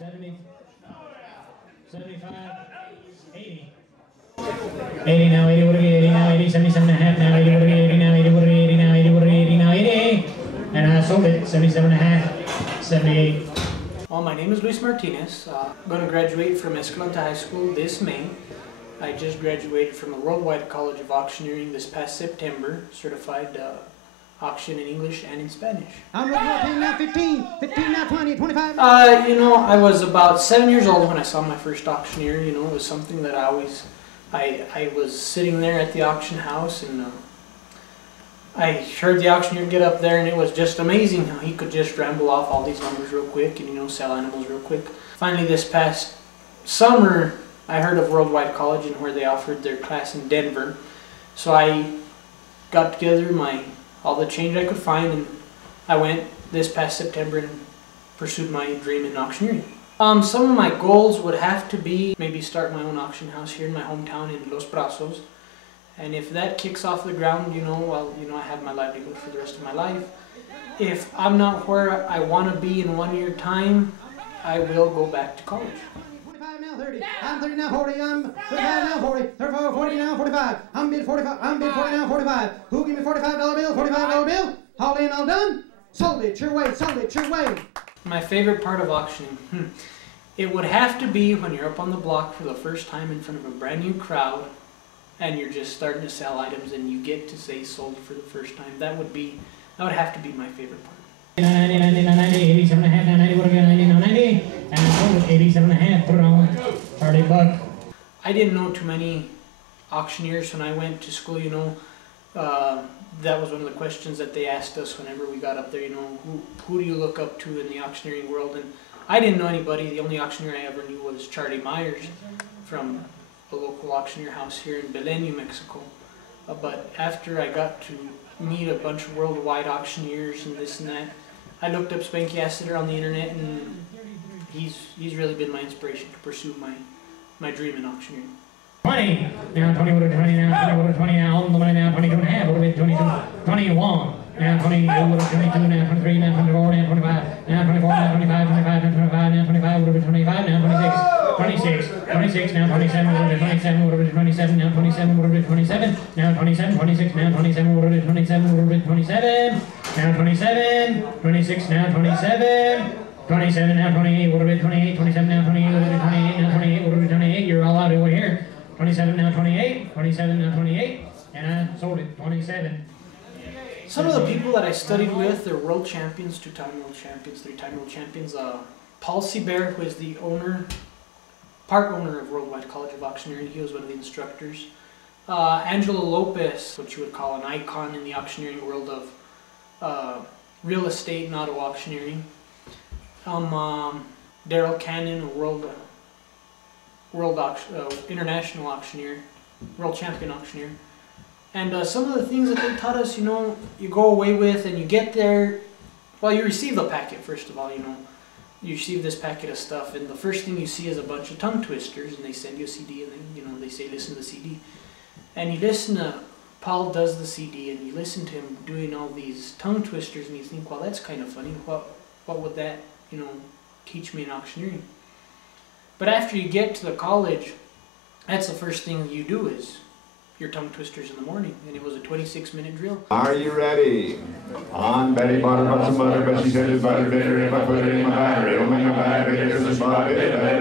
70, 75, 80. 80 now, 80 would be 80 now, 80, 77 and a half now, 80 would be 80 now, 80 would be 80 now, 80 would be 80 now, 80. And I sold it, 77 and a half, 78. Well, my name is Luis Martinez. I'm going to graduate from Escalante High School this May. I just graduated from the Worldwide College of Auctioneering this past September, certified auction in English and in Spanish. How much more? 10 now, 15, 15 now, 20, 25. You know, I was about 7 years old when I saw my first auctioneer. You know, it was something that I was sitting there at the auction house, and I heard the auctioneer get up there, and it was just amazing how he could just ramble off all these numbers real quick and, you know, sell animals real quick. Finally, this past summer, I heard of Worldwide College and where they offered their class in Denver. So I got together all the change I could find, and I went this past September and pursued my dream in auctioneering. Some of my goals would have to be maybe start my own auction house here in my hometown in Los Brazos. And if that kicks off the ground, you know, well, you know, I have my livelihood for the rest of my life. If I'm not where I want to be in 1 year time, I will go back to college. 25 now, 30. I'm 30 now, 40. I'm 35 now, 40. 35, 40 now, 45. I'm bid 45. I'm bid 40 now, 45. Who give me $45 bill? $45 bill? All in, all done. Sold it your way. Sold it your way. My favorite part of auctioning, it would have to be when you're up on the block for the first time in front of a brand new crowd, and you're just starting to sell items, and you get to say sold for the first time. That would have to be my favorite part. 90, 90, 90, 87 and a half, 90, what are we going to 90, and I sold it 87 and a half, put it on $30. I didn't know too many auctioneers when I went to school, you know. That was one of the questions that they asked us whenever we got up there, you know, who do you look up to in the auctioneering world? And I didn't know anybody. The only auctioneer I ever knew was Charlie Myers from a local auctioneer house here in Belen, New Mexico. But after I got to meet a bunch of worldwide auctioneers and this and that, I looked up Spanky Assiter on the internet, and he's really been my inspiration to pursue my dream in auctioneering. 20, now 20, what are 20 now, 20, what are 20 now, on the money now, 22 and a half, what are we 22, 21, now 20, what are 22 now, 23 now, 24 now, 25, now 24 now, 25, 25 now, 25 now, 25, what are we 25 now, 26, 26 now, 27, what are we 27, what are we 27 now, 27, what are we 27, now 27, 26 now, 27, what are we 27, what are we 27, now 27, 26 now, 27, 27 now, 28, what are we 28, 27 now, 28, what are we 28 now, 28, what are we 28, you're all out over here. 27 now 28, 27 now 28, and I sold it 27. Some of the people that I studied with, they're world champions, 2-time world champions, 3-time world champions. Paul Seabear, who is the part owner of Worldwide College of Auctioneering, he was one of the instructors. Angelo Lopez, what you would call an icon in the auctioneering world of real estate and auto auctioneering. Daryl Cannon, a international auctioneer, world champion auctioneer. And some of the things that they taught us, you know, you go away with and you get there, well, you receive the packet first of all, you know. You receive this packet of stuff, and the first thing you see is a bunch of tongue twisters, and they send you a CD, and then, you know, they say listen to the CD. And you listen to, Paul does the CD, and you listen to him doing all these tongue twisters, and you think, well, that's kind of funny, what would that, you know, teach me in auctioneering? But after you get to the college, that's the first thing you do is your tongue twisters in the morning, and it was a 26-minute drill. Are you ready? On Betty bought a bunch of butter, but she said it's butter bitter if I put it in my battery. Oh, make my battery bitter, so it's butter,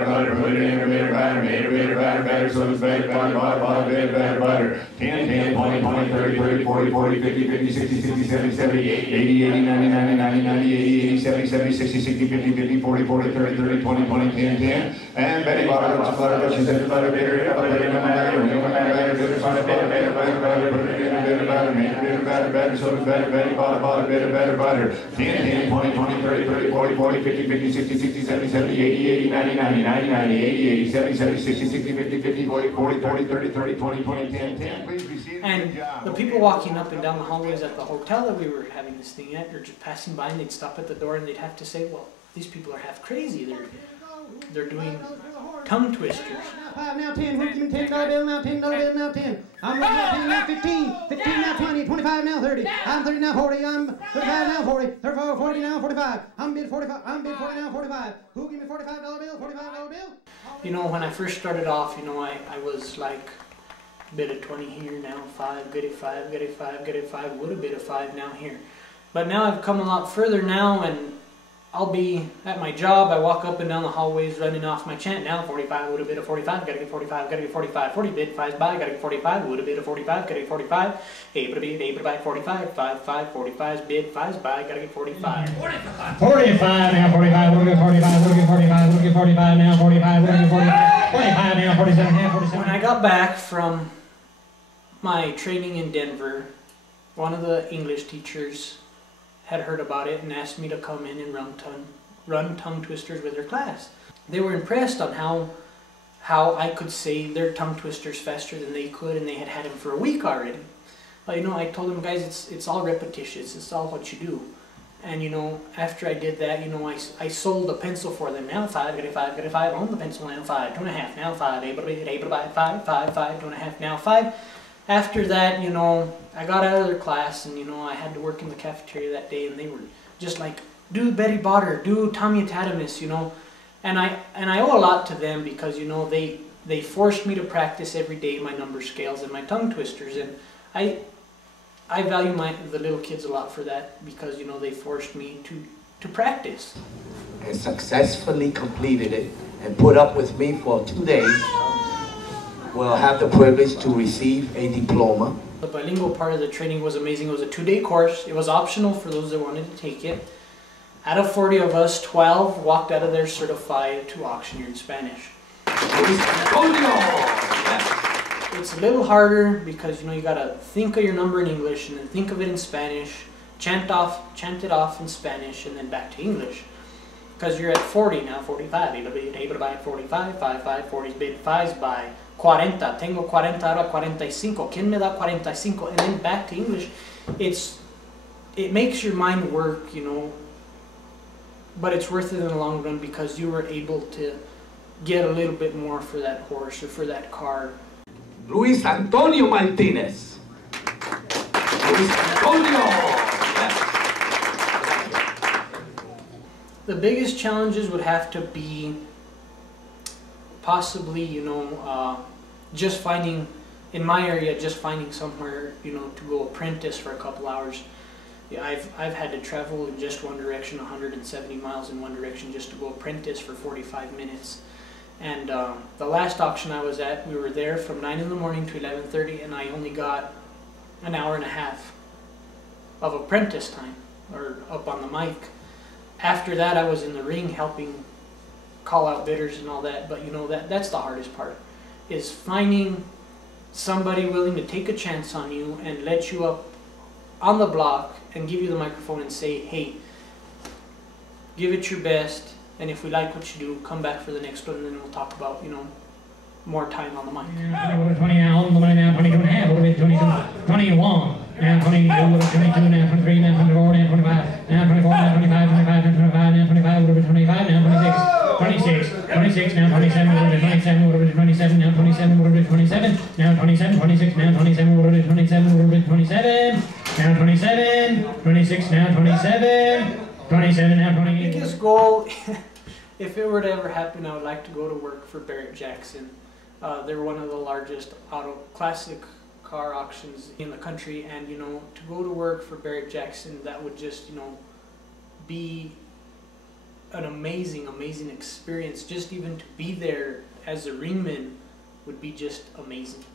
butter, put it in a bitter batter, made a bitter batter, so it's baked, butter, bitter, butter. 10, 10, 20, 20, 30, 30, 40, 40, 50, 50, 60, 60, 70, 70, 80, 80, 90, 90, 90, 90, 80, 80, 70, 70, 60, 60, 50, 50, 40, 40, 30, 30, 20, 20, 10, 10. And Betty bought a bunch of butter, but she said it's butter bitter if I put it in my battery. Oh, make my battery bitter, so it's butter, put it in a bitter batter, made a bitter batter, so it's better, Betty bought a bitter butter. 10, 10, 20, 20, 30, 30, 40, 40, 50, 50, 60, 60, 70, 70, 80, 80, 90, 90, 90, 90, 80, 80, 70, 70, 60, 60, 50, 50, 40, 40, 40, 30, 30, 20, 20, 10, 10. Please be seated. And the people walking up and down the hallways at the hotel that we were having this thing at, or just passing by, and they'd stop at the door and they'd have to say, well, these people are half crazy. They're doing tongue twisters. Now 5, now 10, who give me $10 bill, now $10 bill, now 10. I'm looking at 10, now 15, 15, now 20, 25, now 30. I'm 30, now 40, I'm 35, now 40, 34, 40, now 45. I'm bid 45, I'm bid 40, now 45. Who give me $45 bill, $45 bill? You know, when I first started off, you know, I was like, bid a 20 here, now 5, good at 5, good at 5, good at 5, would have bid a 5 now here. But now I've come a lot further now, and I'll be at my job, I walk up and down the hallways running off my chant, now 45, would have bid a 45, gotta get 45, gotta get 45, 40 bid, 5's by, gotta get 45, would have bid a 45, gotta get 45, able to bid, able to buy 45, 5, 45's bid, 5's by, gotta get 45. 45 now, 45, we'll get 45, we'll get 45, we'll get 45 now, 45, we'll get 45, 45 now, 47 now, 47. When I got back from my training in Denver, one of the English teachers had heard about it and asked me to come in and run tongue twisters with her class. They were impressed on how I could say their tongue twisters faster than they could, and they had them for a week already. But you know, I told them, guys, it's all repetitious, it's all what you do. And you know, after I did that, you know, I sold a pencil for them. Now 5, get a 5, get a 5, own the pencil, now 5, 2.5, now 5, able to buy 5, 5, 5, 2.5, now 5. After that, you know, I got out of their class, and you know, I had to work in the cafeteria that day, and they were just like, do Betty Botter, do Tommy Tatamus, you know. And I owe a lot to them, because you know, they forced me to practice every day my number scales and my tongue twisters, and I value the little kids a lot for that, because you know, they forced me to practice. And successfully completed it and put up with me for 2 days. Will have the privilege to receive a diploma. The bilingual part of the training was amazing. It was a 2-day course. It was optional for those that wanted to take it. Out of 40 of us, 12 walked out of there certified to auctioneer in Spanish. It's a little harder because you know, you gotta think of your number in English and then think of it in Spanish, chant it off in Spanish, and then back to English. Because you're at 40 now, 45, able to buy 45, 5, 40's bid, 5's buy. 40, tengo 40, ahora 45, ¿quién me da 45? And then back to English. It makes your mind work, you know, but it's worth it in the long run because you were able to get a little bit more for that horse or for that car. Luis Antonio Martinez. Luis Antonio! The biggest challenges would have to be possibly, you know, just finding, in my area, just finding somewhere, you know, to go apprentice for a couple hours. Yeah, I've had to travel in just one direction, 170 miles in one direction, just to go apprentice for 45 minutes. And the last auction I was at, we were there from 9 in the morning to 11:30, and I only got an hour and a half of apprentice time, or up on the mic. After that, I was in the ring helping call out bidders and all that, but you know, that's the hardest part, is finding somebody willing to take a chance on you and let you up on the block and give you the microphone and say, hey, give it your best, and if we like what you do, come back for the next one, and then we'll talk about, you know, more time on the mic. 20 now, on the money now, 22.5, a little bit, 22, 21, now 22, 22, now 23, now 24, now 25, now 24, now 25, 25, now 25, now 25, a little bit, 25, now 26, 26, now 27, a little bit, 27, a little bit, 27, now 27, a little bit, 27, now 27, 26, now 27, a little bit, 27, a little bit, 27, now 27, 26, now 27, 27, now 28. Biggest goal, if it were to ever happen, I would like to go to work for Barrett-Jackson. They're one of the largest classic car auctions in the country, and you know, to go to work for Barrett-Jackson, that would just, you know, be an amazing experience. Just even to be there as a ringman would be just amazing.